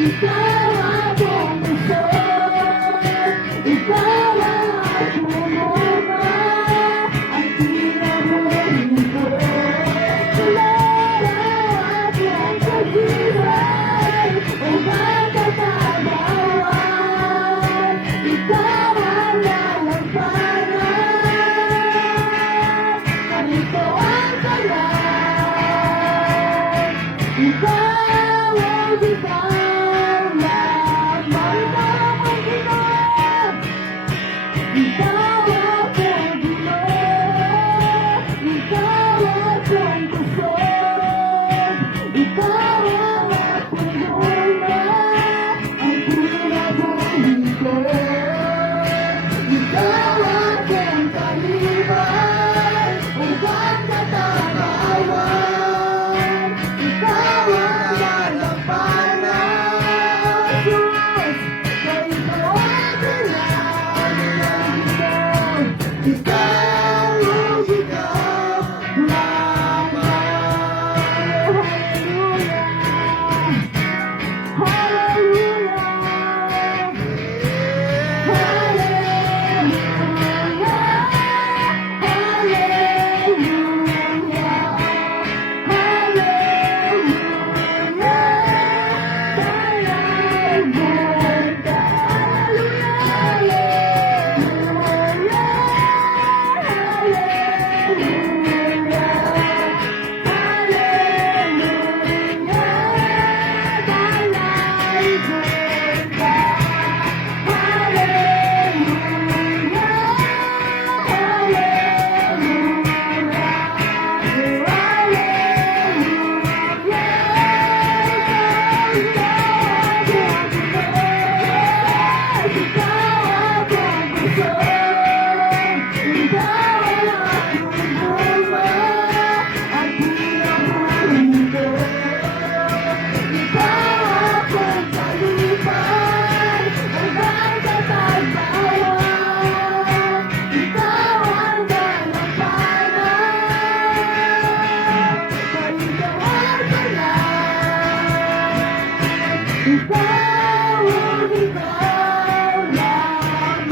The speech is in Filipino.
Ikaw akong gusto, ikaw ang aking mama, ang pinamumuhin ko. Laraw akong pag-ibig, upang katagawan. Ikaw ang lalampanan, ganito ang talan. Ikaw ang ikaw. Ikaw akong Diyos, ikaw akong puso, ikaw ang aking luna, ang pinabuhin ko. Ikaw akong kalibay, upang katagawan. Ikaw ang lalampanan, Diyos, sa ikaw ang ikaw ang ikaw lamang. Hallelujah, hallelujah, ikaw ang ikaw lamang.